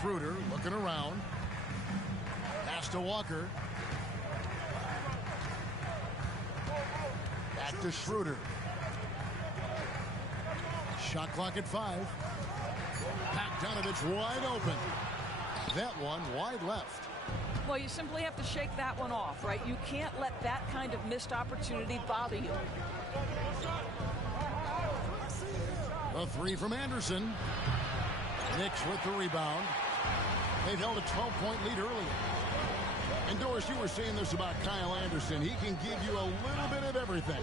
Schroeder looking around. Pass to Walker. Back to Schroeder. Shot clock at 5. Bogdanovich wide open. That one wide left. Well, you simply have to shake that one off, right? You can't let that kind of missed opportunity bother you. A 3 from Anderson. Knicks with the rebound. They've held a 12-point lead earlier. And Doris, you were saying this about Kyle Anderson. He can give you a little bit of everything.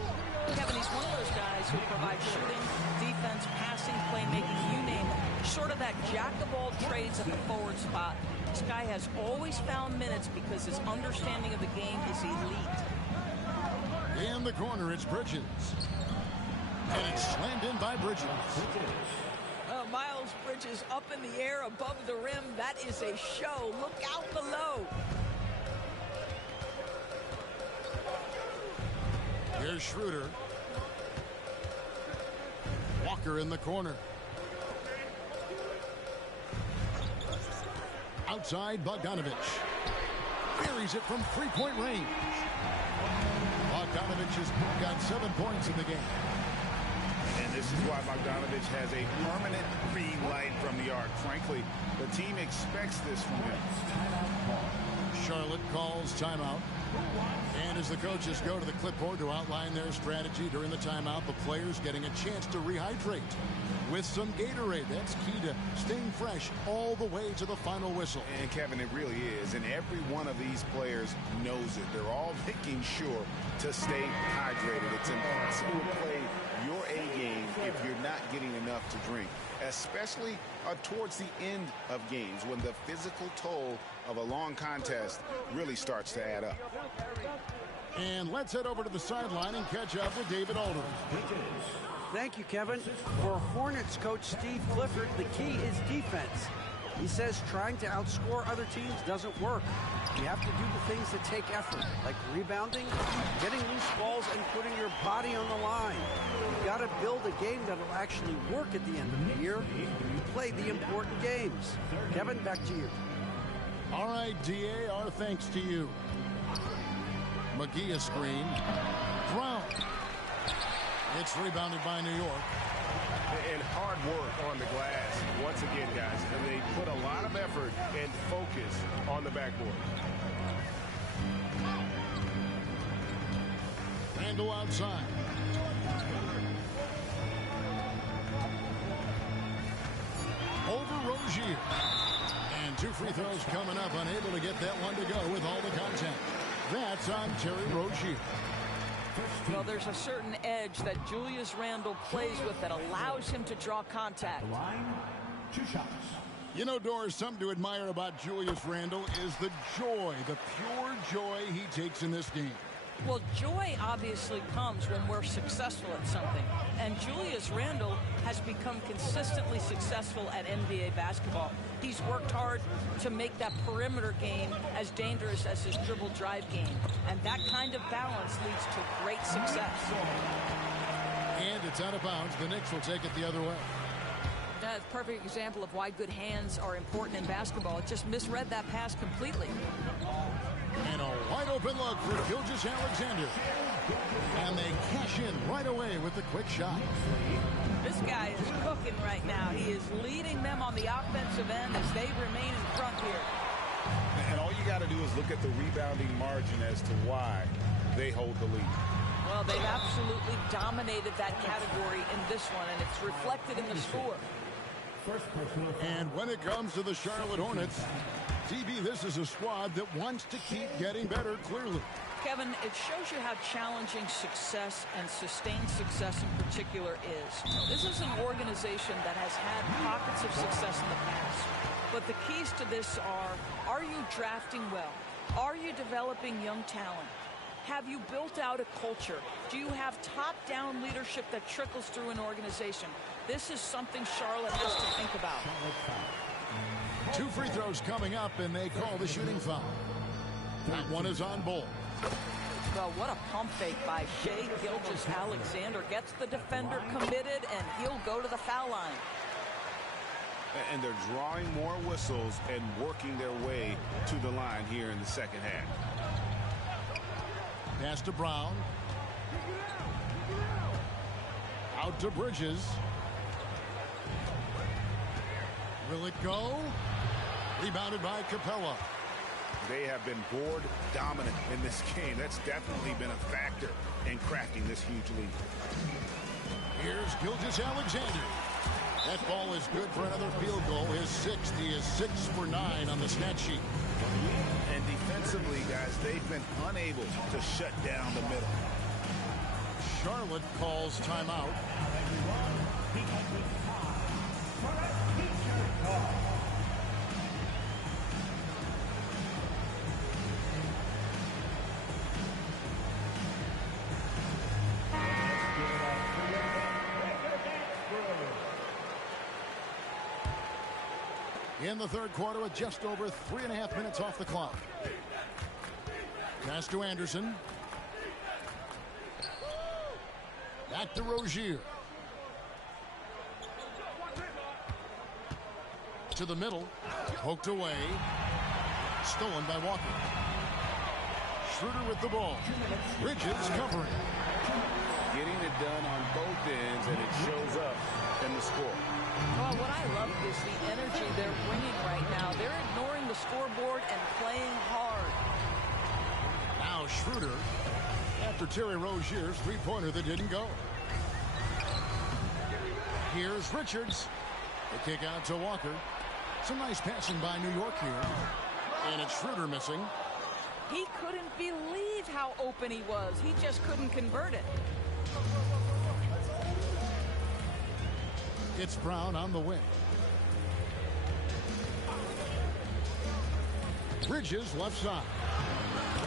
Kevin, he's one of those guys who provide shooting, defense, passing, playmaking, you name it. Sort of that jack of all trades at the forward spot. This guy has always found minutes because his understanding of the game is elite. In the corner, it's Bridges. And it's slammed in by Bridges. Miles Bridges up in the air above the rim. That is a show. Look out below. Here's Schroeder. Walker in the corner. Outside, Bogdanovich. Buries it from three-point range. Bogdanovich has got 7 points in the game. And this is why Bogdanovich has a permanent green light from the arc. Frankly, the team expects this from him. Charlotte calls timeout. And as the coaches go to the clipboard to outline their strategy during the timeout, the players getting a chance to rehydrate with some Gatorade. That's key to staying fresh all the way to the final whistle. And Kevin, it really is. And every one of these players knows it. They're all making sure to stay hydrated. It's impossible to play your A game if you're not getting enough to drink, especially towards the end of games when the physical toll of a long contest really starts to add up. And let's head over to the sideline and catch up with David Aldridge. Thank you, Kevin. For Hornets coach Steve Clifford, the key is defense. He says trying to outscore other teams doesn't work. You have to do the things that take effort, like rebounding, getting loose balls, and putting your body on the line. You've got to build a game that'll actually work at the end of the year. You play the important games. Kevin, back to you. All right, DA, our thanks to you. McGee a screen. Brown. It's rebounded by New York. And hard work on the glass. Once again, guys, and they put a lot of effort and focus on the backboard. Randall outside. Over Rozier. And 2 free throws coming up. Unable to get that one to go with all the contact. That's on Terry Rozier. Well, there's a certain edge that Julius Randle plays with that allows him to draw contact. Line, 2 shots. You know, Doris, something to admire about Julius Randle is the joy, the pure joy he takes in this game. Well, joy obviously comes when we're successful at something. And Julius Randle has become consistently successful at NBA basketball. He's worked hard to make that perimeter game as dangerous as his dribble drive game. And that kind of balance leads to great success. And it's out of bounds. The Knicks will take it the other way. That's a perfect example of why good hands are important in basketball. It just misread that pass completely. And a wide open look for Gilgeous-Alexander. And they cash in right away with the quick shot. This guy is cooking right now. He is leading them on the offensive end as they remain in front here. And all you got to do is look at the rebounding margin as to why they hold the lead. Well, they've absolutely dominated that category in this one, and it's reflected in the score. And when it comes to the Charlotte Hornets, DB, this is a squad that wants to keep getting better, clearly. Kevin, it shows you how challenging success and sustained success in particular is. This is an organization that has had pockets of success in the past. But the keys to this are you drafting well? Are you developing young talent? Have you built out a culture? Do you have top-down leadership that trickles through an organization? This is something Charlotte has to think about. 2 free throws coming up, and they call the shooting foul. That one is on Bull. Well, what a pump fake by Shai Gilgeous-Alexander. Gets the defender committed, and he'll go to the foul line. And they're drawing more whistles and working their way to the line here in the second half. Pass to Brown. Out to Bridges. Will it go? Rebounded by Capella. They have been board dominant in this game. That's definitely been a factor in crafting this huge lead. Here's Gilgeous-Alexander. That ball is good for another field goal. His sixth. He is 6 for 9 on the stat sheet. And defensively, guys, they've been unable to shut down the middle. Charlotte calls timeout. In the third quarter with just over 3.5 minutes off the clock. Pass to Anderson. Back to Rozier. To the middle. Poked away. Stolen by Walker. Schroeder with the ball. Bridges covering. Getting it done on both ends, and it shows up in the score. Well, what I love is the energy they're bringing right now. They're ignoring the scoreboard and playing hard. Now Schroeder after Terry Rozier's three-pointer that didn't go. Here's Richards. The kick out to Walker. Some nice passing by New York here. And it's Schroeder missing. He couldn't believe how open he was. He just couldn't convert it. It's Brown on the wing. Bridges left side.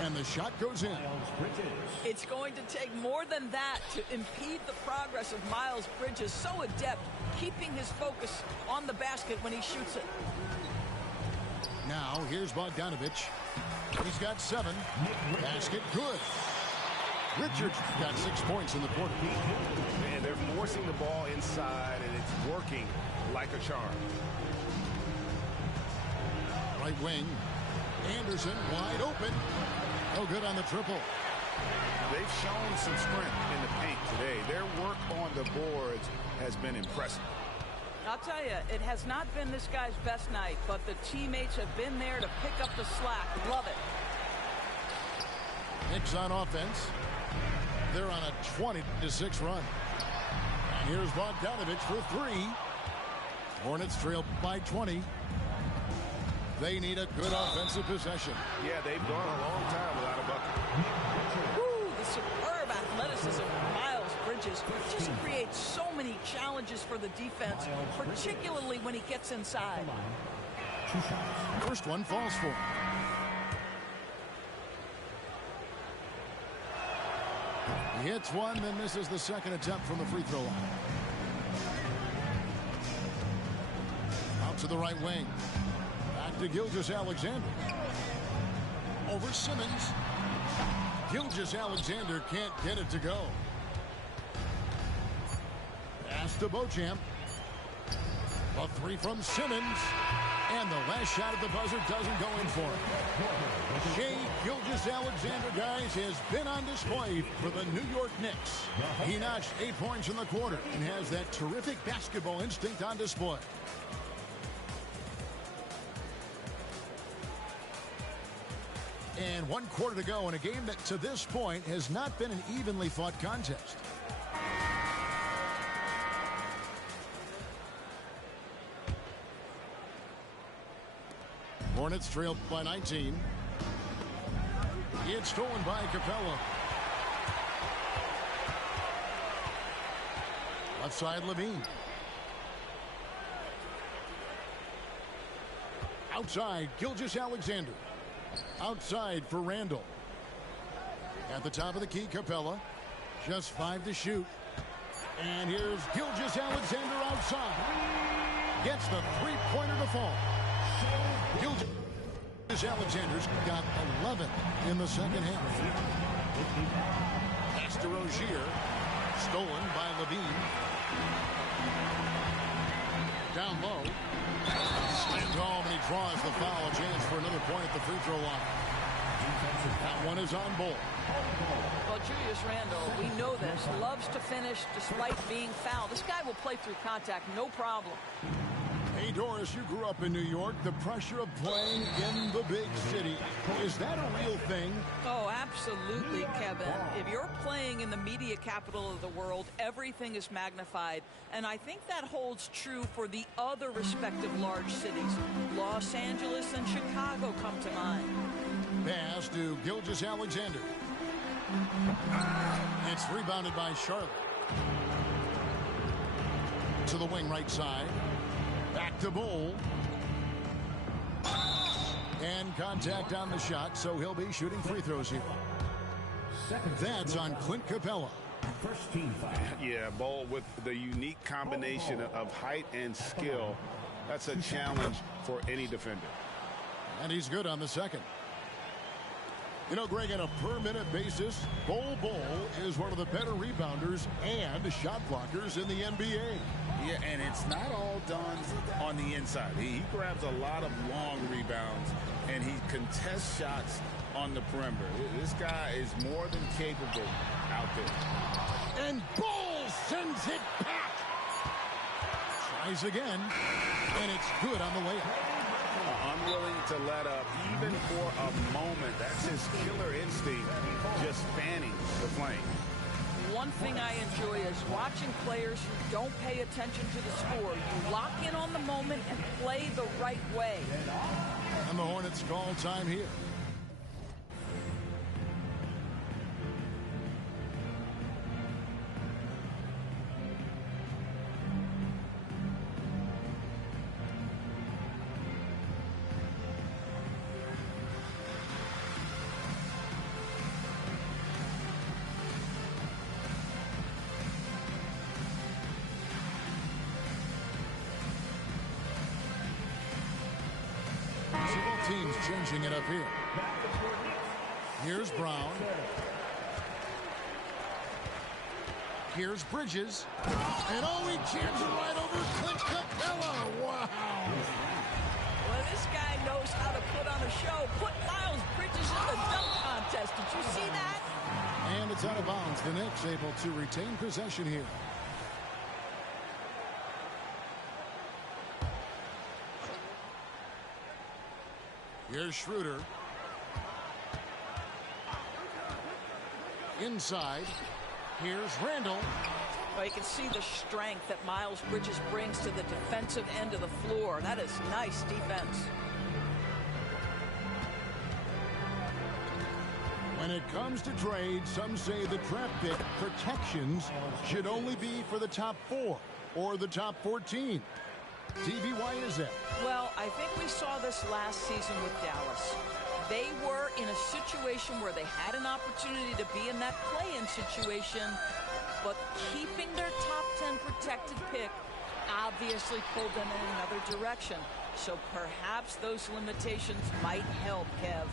And the shot goes in. It's going to take more than that to impede the progress of Miles Bridges. So adept, keeping his focus on the basket when he shoots it. Now here's Bogdanovich. He's got 7. Basket good. Richards got 6 points in the quarter. And they're forcing the ball inside, and it's working like a charm. Right wing. Anderson wide open. No good on the triple. They've shown some strength in the paint today. Their work on the boards has been impressive. I'll tell you, it has not been this guy's best night, but the teammates have been there to pick up the slack. Love it. Knicks on offense. They're on a 20-6 run. And here's Bogdanovich for 3. Hornets trail by 20. They need a good offensive possession. Yeah, they've gone a long time without a bucket. Woo, the superb athleticism of Miles Bridges just creates so many challenges for the defense, particularly when he gets inside. First one falls for him. He hits one, then misses the second attempt from the free throw line. Out to the right wing. Back to Gilgeous-Alexander. Over Simmons. Gilgeous-Alexander can't get it to go. Pass to Beauchamp. A 3 from Simmons. And the last shot at the buzzer doesn't go in for him. Shai Gilgeous-Alexander, guys, has been on display for the New York Knicks. He notched 8 points in the quarter and has that terrific basketball instinct on display. And 1 quarter to go in a game that to this point has not been an evenly fought contest. Hornets trailed by 19. It's stolen by Capella. Left side Levine. Outside Gilgeous-Alexander. Outside for Randall. At the top of the key, Capella. Just 5 to shoot. And here's Gilgeous-Alexander outside. Gets the three-pointer to fall. Gilgeous-Alexander's got 11 in the second half. Pass to Rozier. Stolen by Levine. Down low. Slams home, and he draws the foul. A chance for another point at the free throw line. That one is on Bull. Well, Julius Randle, we know this, loves to finish despite being fouled. This guy will play through contact, no problem. Hey, Doris, you grew up in New York. The pressure of playing in the big city, is that a real thing? Oh, absolutely, Kevin. If you're playing in the media capital of the world, everything is magnified. And I think that holds true for the other respective large cities. Los Angeles and Chicago come to mind. Pass to Gilgeous-Alexander. It's rebounded by Charlotte. To the wing right side. Back to Bull. And contact on the shot, so he'll be shooting free throws here. That's on Clint Capella. First team foul. Yeah, Bull with the unique combination of height and skill. That's a challenge for any defender. And he's good on the second. You know, Greg, on a per-minute basis, Bull is one of the better rebounders and shot blockers in the NBA. Yeah, and it's not all done on the inside. He grabs a lot of long rebounds, and he contests shots on the perimeter. This guy is more than capable out there. And Bull sends it back. Tries again, and it's good on the layup. Unwilling to let up even for a moment. That's his killer instinct, just fanning the flame. One thing I enjoy is watching players who don't pay attention to the score. You lock in on the moment and play the right way. And the Hornets call time here. Teams changing it up here. Here's Brown. Here's Bridges. And oh, he jams it right over Clint Capella. Wow. Well, this guy knows how to put on a show. Put Miles Bridges in the dunk contest. Did you see that? And it's out of bounds. The Knicks able to retain possession here. Here's Schroeder. Inside. Here's Randle. Well, you can see the strength that Miles Bridges brings to the defensive end of the floor. That is nice defense. When it comes to trade, some say the draft pick protections should only be for the top 4 or the top 14. TV, why is that? Well, I think we saw this last season with Dallas. They were in a situation where they had an opportunity to be in that play-in situation, but keeping their top 10 protected pick obviously pulled them in another direction. So perhaps those limitations might help, Kev.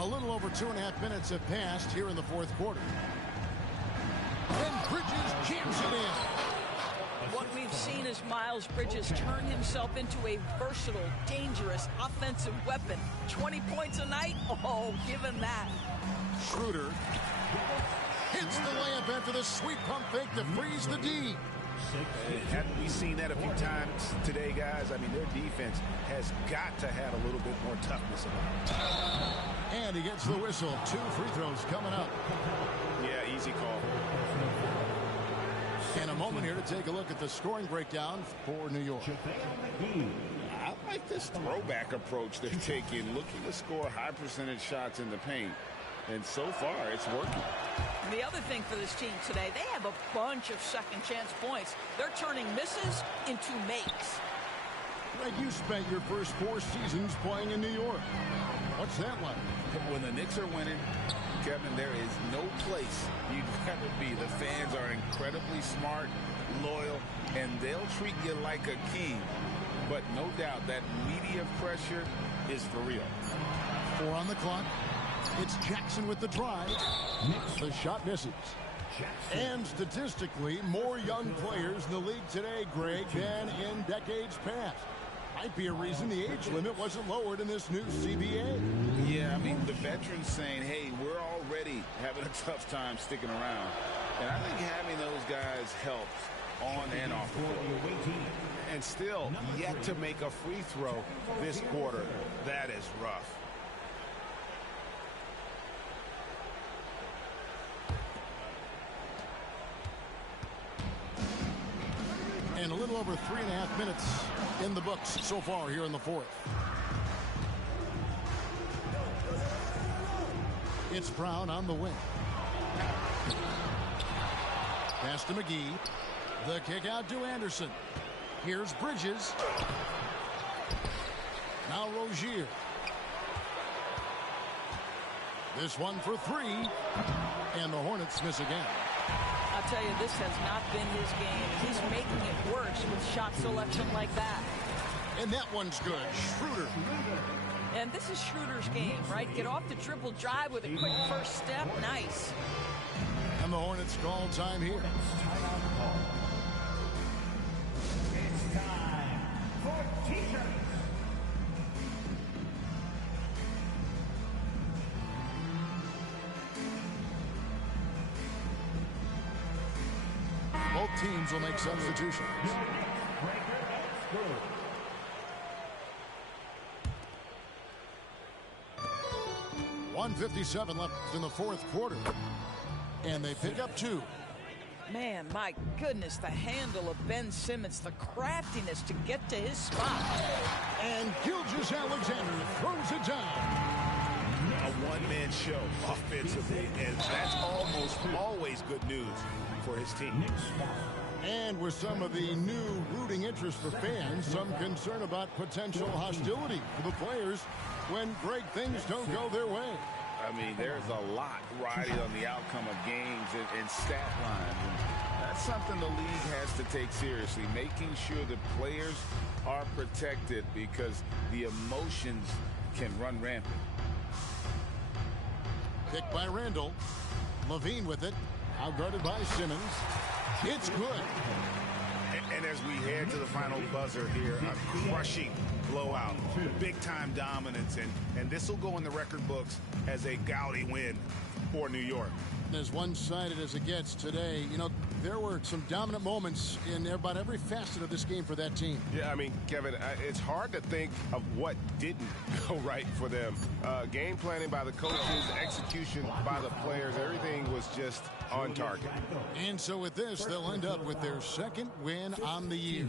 A little over 2.5 minutes have passed here in the fourth quarter. And Bridges jams it in. What we've seen is Miles Bridges turn himself into a versatile, dangerous offensive weapon. 20 points a night? Oh, give him that. Schroeder hits the layup after the sweet pump fake to freeze the D. Haven't we seen that a few times today, guys? I mean, their defense has got to have a little bit more toughness about it. And he gets the whistle. 2 free throws coming up. Yeah, easy call. And a moment here to take a look at the scoring breakdown for New York. I like this throwback approach they're taking, looking to score high percentage shots in the paint. And so far, it's working. And the other thing for this team today, they have a bunch of second chance points. They're turning misses into makes. Greg, you spent your first 4 seasons playing in New York. What's that like? When the Knicks are winning, Kevin, there is no place you'd rather be. The fans are incredibly smart, loyal, and they'll treat you like a king. But no doubt that media pressure is for real. 4 on the clock. It's Jackson with the drive. The shot misses. And statistically, more young players in the league today, Greg, than in decades past. Might be a reason the age limit wasn't lowered in this new CBA. Yeah, I mean, the veterans saying, hey, we're already having a tough time sticking around. And I think having those guys helps on and off the court. And still yet to make a free throw this quarter. That is rough. And a little over 3.5 minutes in the books so far here in the fourth. It's Brown on the wing. Pass to McGee. The kick out to Anderson. Here's Bridges. Now Rozier. This one for three. And the Hornets miss again. I'll tell you, this has not been his game. He's making it worse with shot selection like that. And that one's good. Schroeder. And this is Schroeder's game, right? Get off the dribble drive with a quick first step. Nice. And the Hornets call time here. It's time for T-shirts. Both teams will make substitutions. 1:57 left in the fourth quarter. And they pick up two. Man, my goodness, the handle of Ben Simmons, the craftiness to get to his spot. And Gilgeous-Alexander throws it down. A one-man show offensively, and that's almost always good news for his team. And with some of the new rooting interest for fans, some concern about potential hostility for the players when great things don't go their way. I mean, there's a lot riding on the outcome of games and stat lines. And that's something the league has to take seriously, making sure the players are protected because the emotions can run rampant. Picked by Randall. Levine with it. Outguarded by Simmons. It's good. And as we head to the final buzzer here, a crushing blowout, big-time dominance, and this will go in the record books as a gaudy win for New York. As one-sided as it gets today, you know, there were some dominant moments in about every facet of this game for that team. Yeah, I mean, Kevin, it's hard to think of what didn't go right for them. Game planning by the coaches, execution by the players, everything was just on target. And so with this, they'll end up with their second win on the year.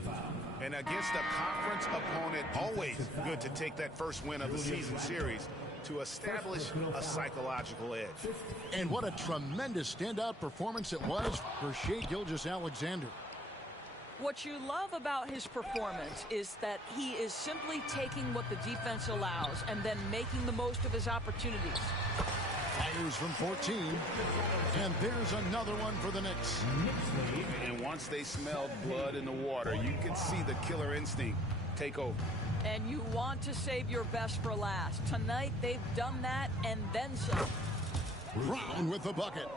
And against a conference opponent, always good to take that first win of the season series to establish a psychological edge. And what a tremendous standout performance it was for Shai Gilgeous-Alexander. What you love about his performance is that he is simply taking what the defense allows and then making the most of his opportunities. Fires from 14, and there's another one for the Knicks. And once they smelled blood in the water, you could see the killer instinct take over. And you want to save your best for last. Tonight, they've done that and then some. Brown with the bucket.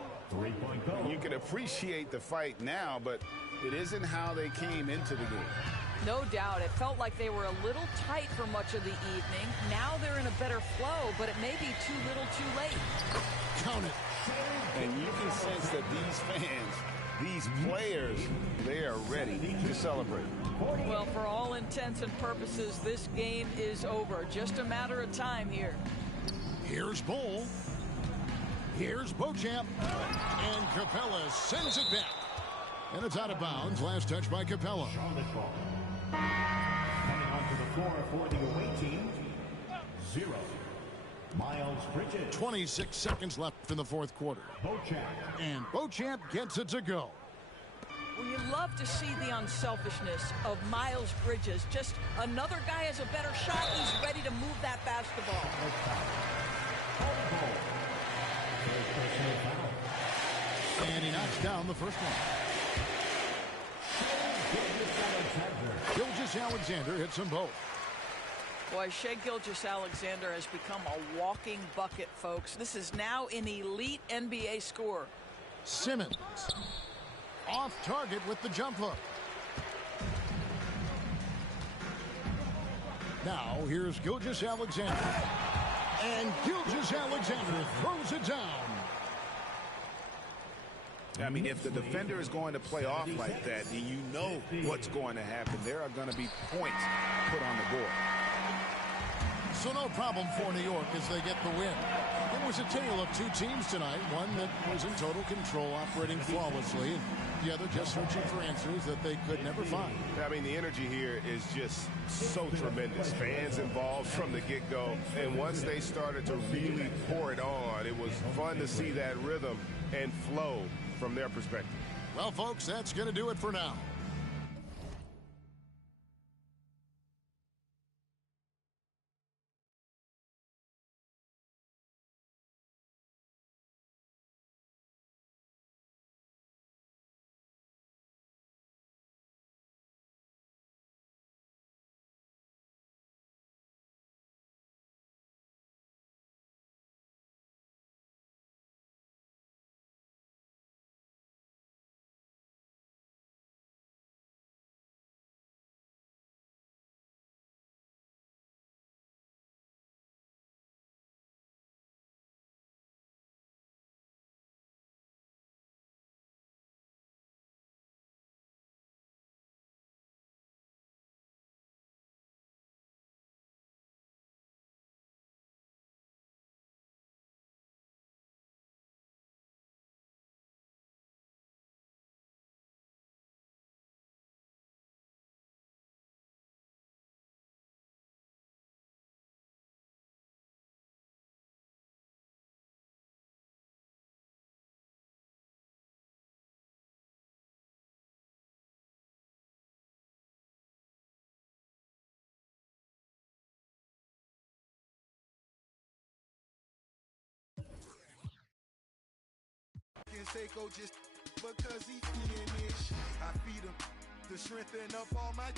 You can appreciate the fight now, but it isn't how they came into the game. No doubt. It felt like they were a little tight for much of the evening. Now they're in a better flow, but it may be too little too late. Count it. And you can sense that these fans, these players, they are ready to celebrate. Well, for all intents and purposes, this game is over. Just a matter of time here. Here's Bull. Here's Beauchamp. And Capella sends it back. And it's out of bounds. Last touch by Capella. Coming onto the floor for the away team, 0. Miles Bridges. 26 seconds left in the fourth quarter. Beauchamp. And Beauchamp gets it to go. Well, you love to see the unselfishness of Miles Bridges. Just another guy has a better shot. He's ready to move that basketball. And he knocks down the first one. Gilgeous-Alexander hits them both. Boy, Shai Gilgeous-Alexander has become a walking bucket, folks. This is now an elite NBA scorer. Simmons. Off target with the jump hook. Now here's Gilgeous-Alexander. And Gilgeous-Alexander throws it down. I mean, if the defender is going to play off like that, then you know what's going to happen. There are going to be points put on the board. So no problem for New York as they get the win. It was a tale of two teams tonight, one that was in total control, operating flawlessly, and the other just searching for answers that they could never find. I mean, the energy here is just so tremendous. Fans involved from the get-go, and once they started to really pour it on, it was fun to see that rhythm and flow from their perspective. Well, folks, that's going to do it for now. Seiko just because he fiendish. I feed him to strengthen up all my